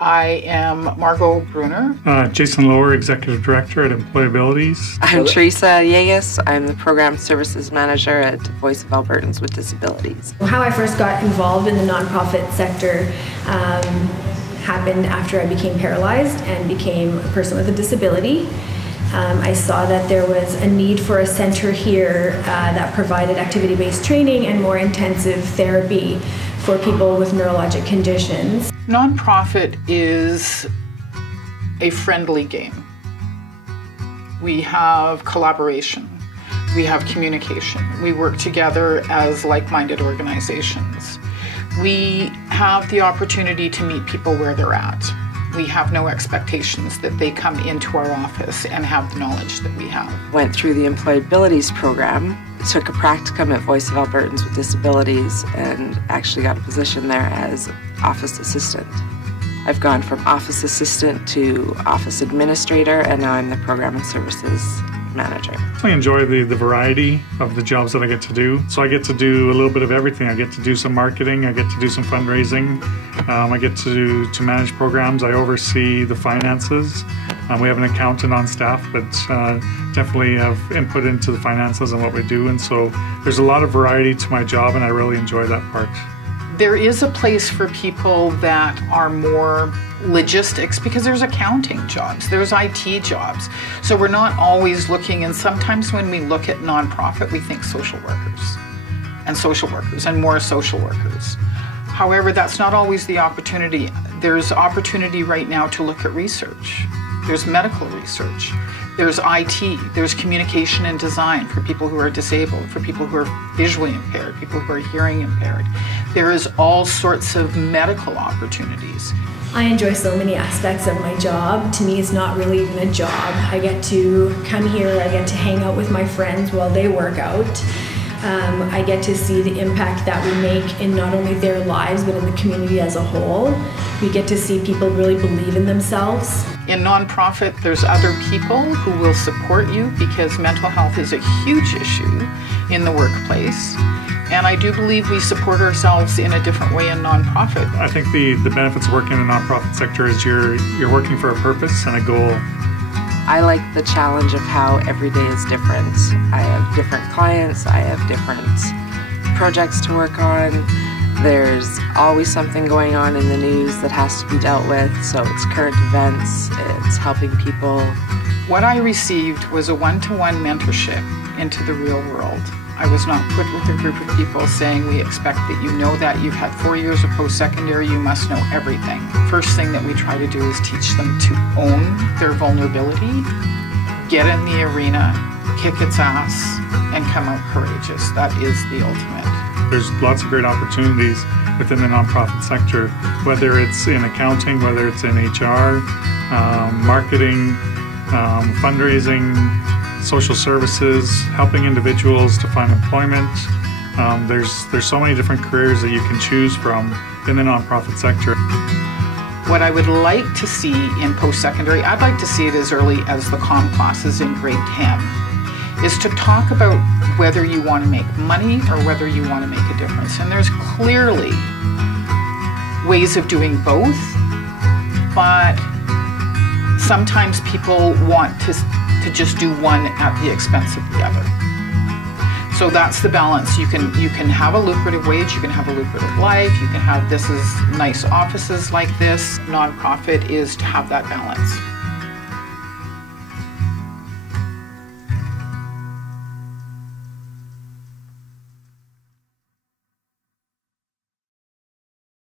I am Margot Bruner. Jason Lower, Executive Director at Employabilities. I'm Teresa Yegas. I'm the Program Services Manager at Voice of Albertans with Disabilities. How I first got involved in the nonprofit sector happened after I became paralyzed and became a person with a disability. I saw that there was a need for a center here that provided activity-based training and more intensive therapy for people with neurologic conditions. Nonprofit is a friendly game. We have collaboration. We have communication. We work together as like-minded organizations. We have the opportunity to meet people where they're at. We have no expectations that they come into our office and have the knowledge that we have. Went through the Employabilities program, took a practicum at Voice of Albertans with Disabilities, and actually got a position there as office assistant. I've gone from office assistant to office administrator, and now I'm the Program and Services Manager. I enjoy the variety of the jobs that I get to do. So I get to do a little bit of everything. I get to do some marketing, I get to do some fundraising, I get to manage programs, I oversee the finances. We have an accountant on staff, but definitely have input into the finances and what we do, and so there's a lot of variety to my job, and I really enjoy that part. There is a place for people that are more logistics, because there's accounting jobs, there's IT jobs. So we're not always looking, and sometimes when we look at nonprofit, we think social workers and more social workers. However, that's not always the opportunity. There's opportunity right now to look at research. There's medical research. There's IT, there's communication and design for people who are disabled, for people who are visually impaired, people who are hearing impaired. There is all sorts of medical opportunities. I enjoy so many aspects of my job. To me, it's not really even a job. I get to come here, I get to hang out with my friends while they work out. I get to see the impact that we make in not only their lives, but in the community as a whole. We get to see people really believe in themselves. In nonprofit, there's other people who will support you, because mental health is a huge issue in the workplace. And I do believe we support ourselves in a different way in nonprofit. I think the benefits of working in the nonprofit sector is you're working for a purpose and a goal. I like the challenge of how every day is different. I have different clients, I have different projects to work on. There's always something going on in the news that has to be dealt with, so it's current events, it's helping people. What I received was a one-to-one mentorship into the real world. I was not put with a group of people saying, we expect that you know that, you've had 4 years of post-secondary, you must know everything. First thing that we try to do is teach them to own their vulnerability, get in the arena, kick its ass, and come out courageous. That is the ultimate. There's lots of great opportunities within the nonprofit sector, whether it's in accounting, whether it's in HR, marketing, fundraising, social services, helping individuals to find employment. There's so many different careers that you can choose from in the nonprofit sector. What I would like to see in post-secondary, I'd like to see it as early as the comm classes in grade 10, is to talk about whether you want to make money or whether you want to make a difference. And there's clearly ways of doing both, but sometimes people want to just do one at the expense of the other. So that's the balance. You can have a lucrative wage, you can have a lucrative life, you can have nice offices like this. Nonprofit is to have that balance.